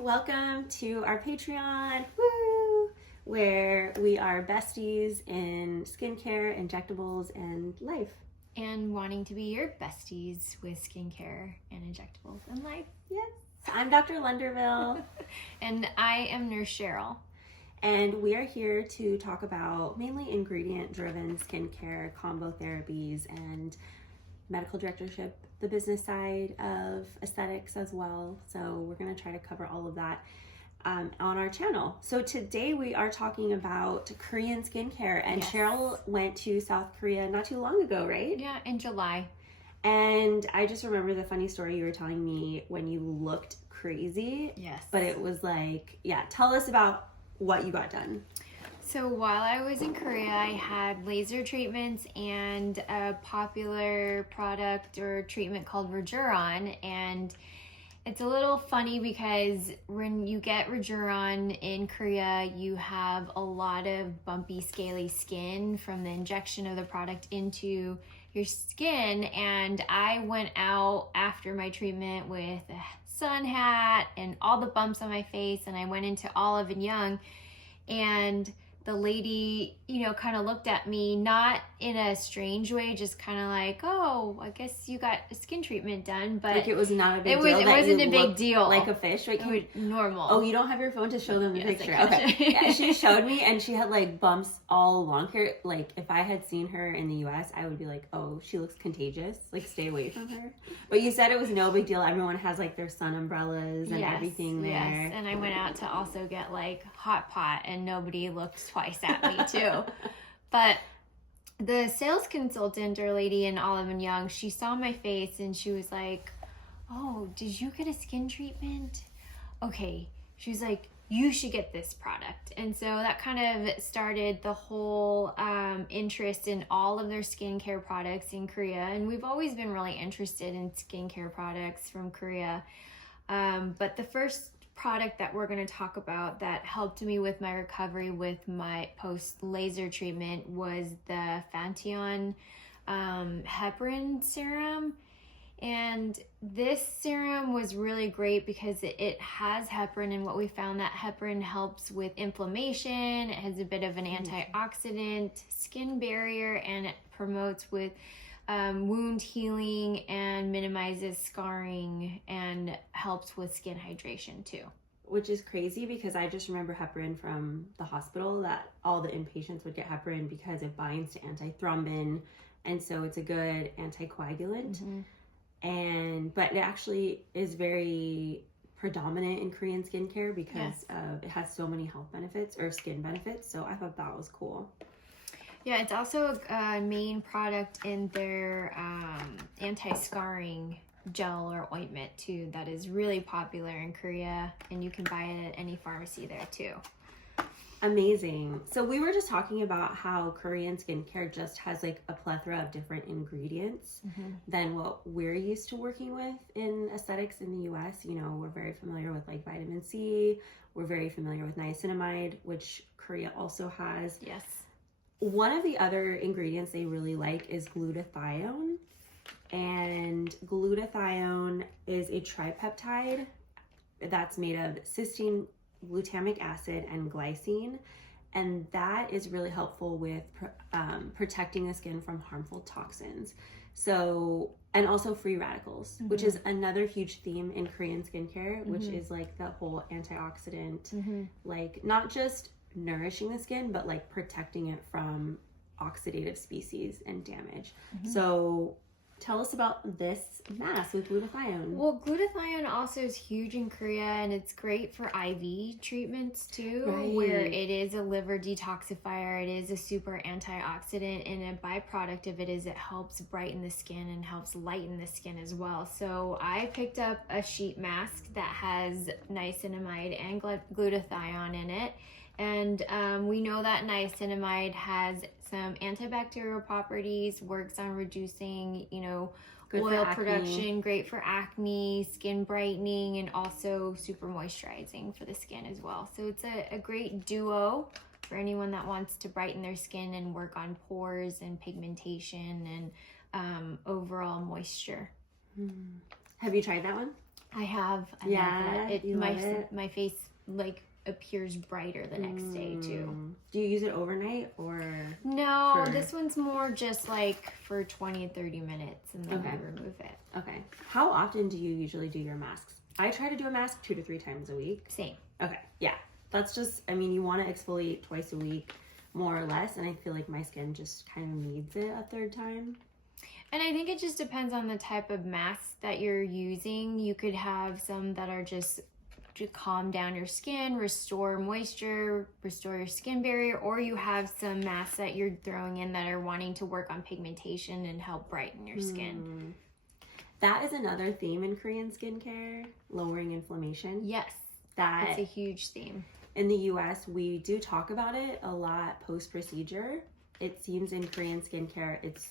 Welcome to our Patreon, woo, where we are besties in skincare, injectables, and life. And wanting to be your besties with skincare and injectables and life. Yes. I'm Dr. Lunderville. And I am Nurse Cheryl. And we are here to talk about mainly ingredient-driven skincare, combo therapies, and medical directorship, the business side of aesthetics as well. So we're going to try to cover all of that on our channel. So today we are talking about Korean skincare, and Yes. Cheryl went to South Korea not too long ago, right? Yeah, in July. And I just remember the funny story you were telling me when you looked crazy. Yes. But it was like, yeah, tell us about what you got done. So while I was in Korea, I had laser treatments and a popular product or treatment called Regeron. And it's a little funny because when you get Regeron in Korea, you have a lot of bumpy, scaly skin from the injection of the product into your skin. And I went out after my treatment with a sun hat and all the bumps on my face, and I went into Olive and Young, and the lady, kind of looked at me, not in a strange way, just kind of like, oh, I guess you got a skin treatment done. But like it was not a big deal. It wasn't a big deal. Like a fish, right? Normal. Oh, you don't have your phone to show them the Yes, picture. I can. Okay. Yeah, she showed me, and she had like bumps all along her. Like if I had seen her in the US, I would be like, oh, she looks contagious. Like stay away from her. But you said it was no big deal. Everyone has like their sun umbrellas and everything there. Yes, and I went out to also get like hot pot, and nobody looked twice at me too. But the sales consultant or lady in Olive and Young, she saw my face and she was like, oh, did you get a skin treatment? Okay. She was like, you should get this product. And so that kind of started the whole interest in all of their skincare products in Korea. And we've always been really interested in skincare products from Korea. But the first product that we're going to talk about that helped me with my recovery with my post laser treatment was the Fanteon heparin serum. And this serum was really great because it has heparin, and what we found that heparin helps with inflammation. It has a bit of an antioxidant, skin barrier, and it promotes with wound healing and minimizes scarring and helps with skin hydration too. Which is crazy because I just remember heparin from the hospital, that all the inpatients would get heparin because it binds to antithrombin, and so it's a good anticoagulant. But it actually is very predominant in Korean skincare because it has so many health benefits or skin benefits. So I thought that was cool. Yeah, it's also a main product in their anti-scarring gel or ointment too that is really popular in Korea, and you can buy it at any pharmacy there too. Amazing. So we were just talking about how Korean skincare just has like a plethora of different ingredients than what we're used to working with in aesthetics in the US. We're very familiar with like vitamin C. We're very familiar with niacinamide, which Korea also has. Yes. One of the other ingredients they really like is glutathione. And glutathione is a tripeptide that's made of cysteine, glutamic acid, and glycine. And that is really helpful with protecting the skin from harmful toxins. So, and also free radicals, which is another huge theme in Korean skincare, which is like the whole antioxidant, like not just nourishing the skin, but like protecting it from oxidative species and damage. So tell us about this mask with glutathione. Well, glutathione also is huge in Korea, and it's great for IV treatments too, where it is a liver detoxifier. It is a super antioxidant, and a byproduct of it is it helps brighten the skin and helps lighten the skin as well. So I picked up a sheet mask that has niacinamide and glutathione in it. And we know that niacinamide has some antibacterial properties, works on reducing, Good oil for production, great for acne, skin brightening, and also super moisturizing for the skin as well. So it's a great duo for anyone that wants to brighten their skin and work on pores and pigmentation and overall moisture. Have you tried that one? I have. I Yeah, love it. you love it? My face like appears brighter the next day too. Do you use it overnight or? No, For- this one's more just like for 20 30 minutes and then Okay. I remove it. Okay. How often do you usually do your masks? I try to do a mask 2 to 3 times a week. Same. Okay. Yeah. That's just, I mean, you want to exfoliate twice a week, more or less. And I feel like my skin just kind of needs it a third time. And I think it just depends on the type of mask that you're using. You could have some that are just to calm down your skin, restore moisture, restore your skin barrier, or you have some masks that you're throwing in that are wanting to work on pigmentation and help brighten your skin. That is another theme in Korean skincare, lowering inflammation. Yes, That that's a huge theme. in the US, we do talk about it a lot post procedure. It seems in Korean skincare, it's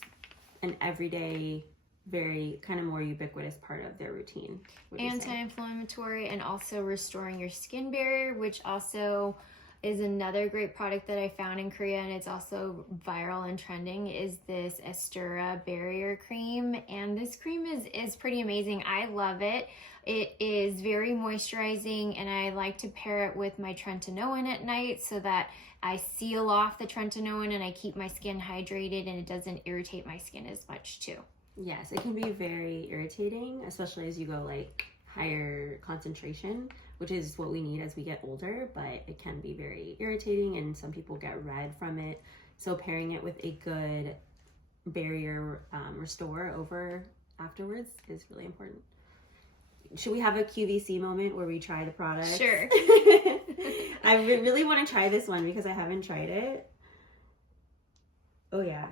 an everyday, very kind of more ubiquitous part of their routine. would you say? Anti-inflammatory and also restoring your skin barrier, which also is another great product that I found in Korea, and it's also viral and trending, is this Estura barrier cream. And this cream is pretty amazing. I love it. It is very moisturizing, and I like to pair it with my Trentanoin at night so that I seal off the Trentanoin and I keep my skin hydrated and it doesn't irritate my skin as much too. Yes, it can be very irritating, especially as you go like higher concentration, which is what we need as we get older, but it can be very irritating and some people get red from it. So pairing it with a good barrier restore over afterwards is really important. Should we have a QVC moment where we try the product? Sure. I really want to try this one because I haven't tried it. Oh yeah,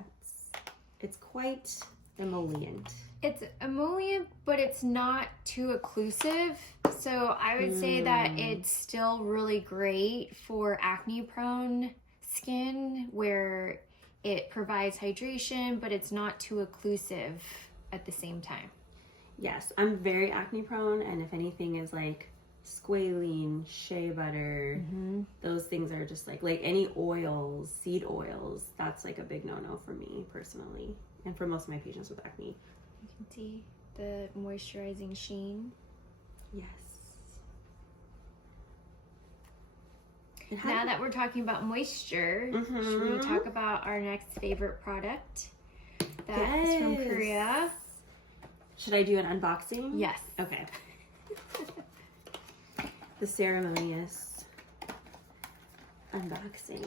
it's quite emollient. It's emollient, but it's not too occlusive. So I would say that it's still really great for acne prone skin where it provides hydration, but it's not too occlusive at the same time. Yes, I'm very acne prone, and if anything is like squalene, shea butter, those things are just like any oils, seed oils, that's like a big no-no for me personally, and for most of my patients with acne. You can see the moisturizing sheen. Yes. Now that we're talking about moisture, should we talk about our next favorite product? That is from Korea. Should I do an unboxing? Yes. Okay. The ceremonious unboxing.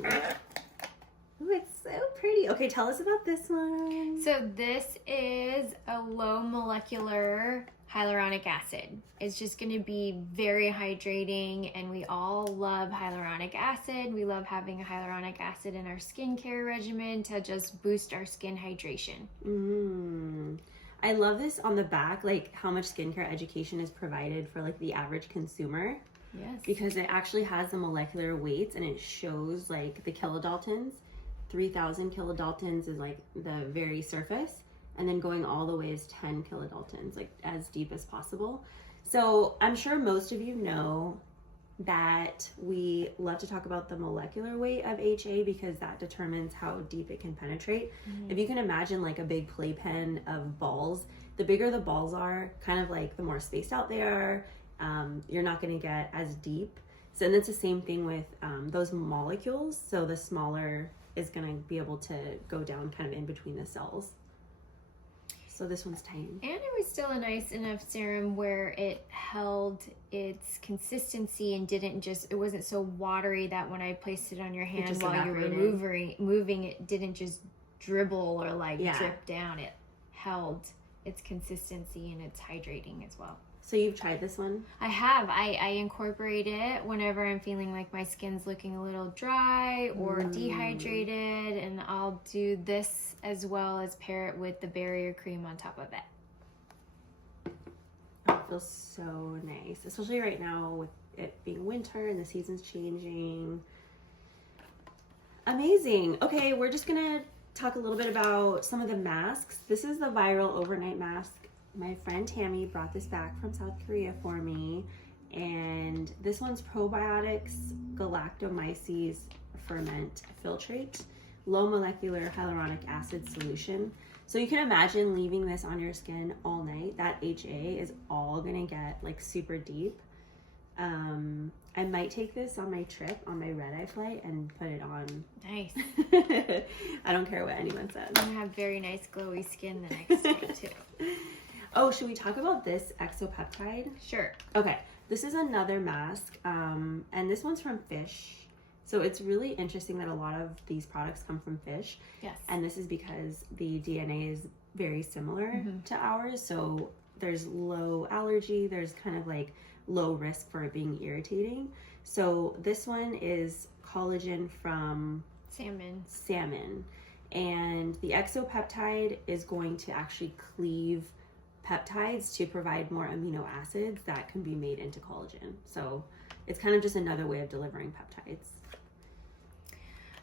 Ooh, it's so pretty. Okay, tell us about this one. So this is a low molecular hyaluronic acid. It's just going to be very hydrating, and we all love hyaluronic acid. We love having a hyaluronic acid in our skincare regimen to just boost our skin hydration. I love this on the back, like how much skincare education is provided for like the average consumer. Yes. Because it actually has the molecular weights and it shows like the kilodaltons. 3,000 kilodaltons is like the very surface, and then going all the way is 10 kilodaltons, like as deep as possible. So I'm sure most of you know that we love to talk about the molecular weight of HA because that determines how deep it can penetrate. If you can imagine like a big playpen of balls, the bigger the balls are, kind of like the more spaced out they are, you're not going to get as deep. So and it's the same thing with those molecules. So the smaller is going to be able to go down kind of in between the cells. So this one's tiny. And it was still a nice enough serum where it held its consistency and it wasn't so watery that when I placed it on your hand just while you were evaporated. moving, it didn't just dribble or like Yeah. drip down. It held its consistency and it's hydrating as well. So you've tried this one? I have. I incorporate it whenever I'm feeling like my skin's looking a little dry or dehydrated, and I'll do this as well as pair it with the barrier cream on top of it. Oh, it feels so nice, especially right now with it being winter and the season's changing. Amazing. Okay, we're just gonna talk a little bit about some of the masks. This is the viral overnight mask. My friend Tammy brought this back from South Korea for me, and this one's probiotics galactomyces ferment filtrate, low molecular hyaluronic acid solution. So you can imagine leaving this on your skin all night. That HA is all gonna get like super deep. I might take this on my trip, on my red-eye flight, and put it on. Nice. I don't care what anyone says. I'm gonna have very nice glowy skin the next day too. Oh, should we talk about this exopeptide? Sure. Okay, this is another mask, and this one's from fish. So it's really interesting that a lot of these products come from fish. Yes. And this is because the DNA is very similar to ours. So there's low allergy, there's kind of like low risk for it being irritating. So this one is collagen from salmon. And the exopeptide is going to actually cleave peptides to provide more amino acids that can be made into collagen. So it's kind of just another way of delivering peptides.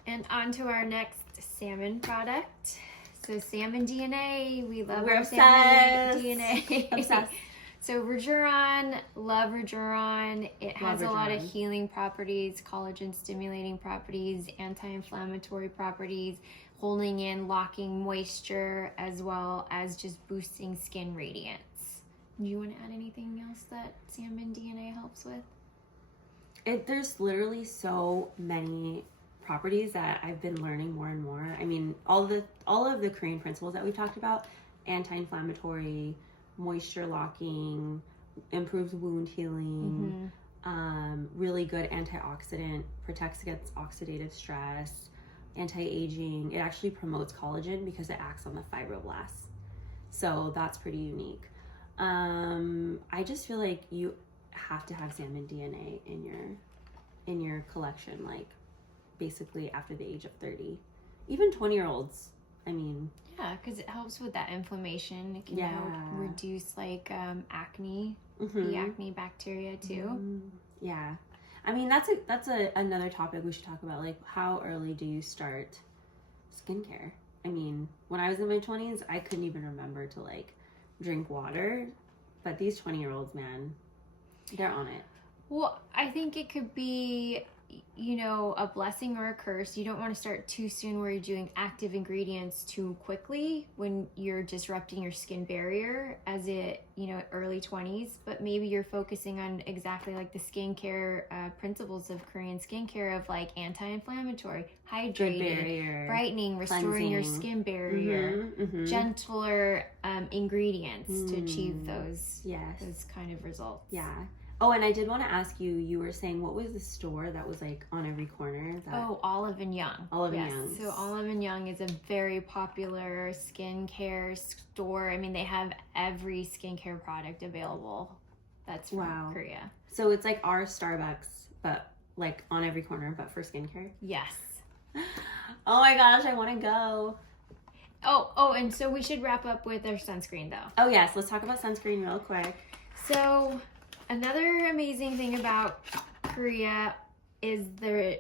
And on to our next salmon product. So salmon DNA, we love We're our obsessed. salmon DNA. Obsessed. So Regeron, love Regeron. It has Love a lot of Regeron. healing properties, collagen stimulating properties, anti-inflammatory properties, holding in, locking moisture, as well as just boosting skin radiance. Do you want to add anything else that salmon DNA helps with? There's literally so many properties that I've been learning more and more. I mean, all of the Korean principles that we've talked about, anti-inflammatory, moisture locking, improved wound healing, really good antioxidant, protects against oxidative stress, anti-aging. It actually promotes collagen because it acts on the fibroblasts. So that's pretty unique. I just feel like you have to have salmon DNA in your collection, like basically after the age of 30. Even 20-year-olds, I mean. Yeah, because it helps with that inflammation. It can help reduce like acne, the acne bacteria too. Yeah, I mean that's another topic we should talk about. Like, how early do you start skincare? I mean, when I was in my 20s, I couldn't even remember to like drink water, but these 20-year-olds, man, they're on it. Well, I think it could be, you know, a blessing or a curse. You don't want to start too soon where you're doing active ingredients too quickly when you're disrupting your skin barrier as early 20s, but maybe you're focusing on exactly like the skincare principles of Korean skincare of like anti-inflammatory, hydrating, brightening, restoring your skin barrier, gentler ingredients to achieve those kind of results. Yeah. Oh, and I did want to ask you, you were saying, what was the store that was like on every corner? Olive and Young. Olive and Young. So Olive and Young is a very popular skincare store. I mean, they have every skincare product available that's from Korea. So it's like our Starbucks, but like on every corner, but for skincare? Yes. Oh my gosh, I want to go. Oh, and so we should wrap up with our sunscreen though. Oh yes, let's talk about sunscreen real quick. So another amazing thing about Korea is their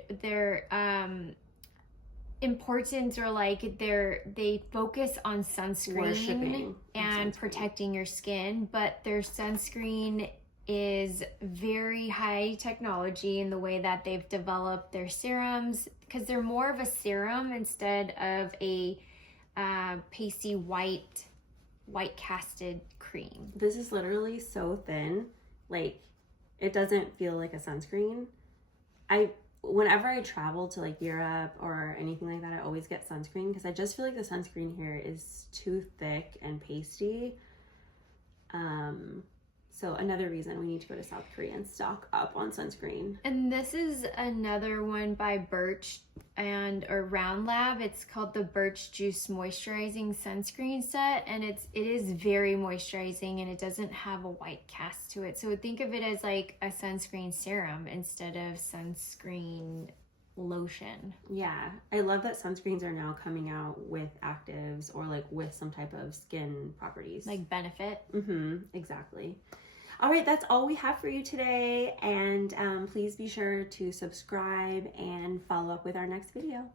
importance, or like they focus on sunscreen and protecting your skin, but their sunscreen is very high technology in the way that they've developed their serums, because they're more of a serum instead of a pasty white casted cream. This is literally so thin. Like, it doesn't feel like a sunscreen. Whenever I travel to like Europe or anything like that, I always get sunscreen because I just feel like the sunscreen here is too thick and pasty. So another reason we need to go to South Korea and stock up on sunscreen. And this is another one by Birch or Round Lab. It's called the Birch Juice Moisturizing Sunscreen Set, and it is very moisturizing, and it doesn't have a white cast to it. So think of it as like a sunscreen serum instead of sunscreen lotion. Yeah, I love that sunscreens are now coming out with actives or like with some type of skin properties. Like benefit. Exactly. All right, that's all we have for you today. And please be sure to subscribe and follow up with our next video.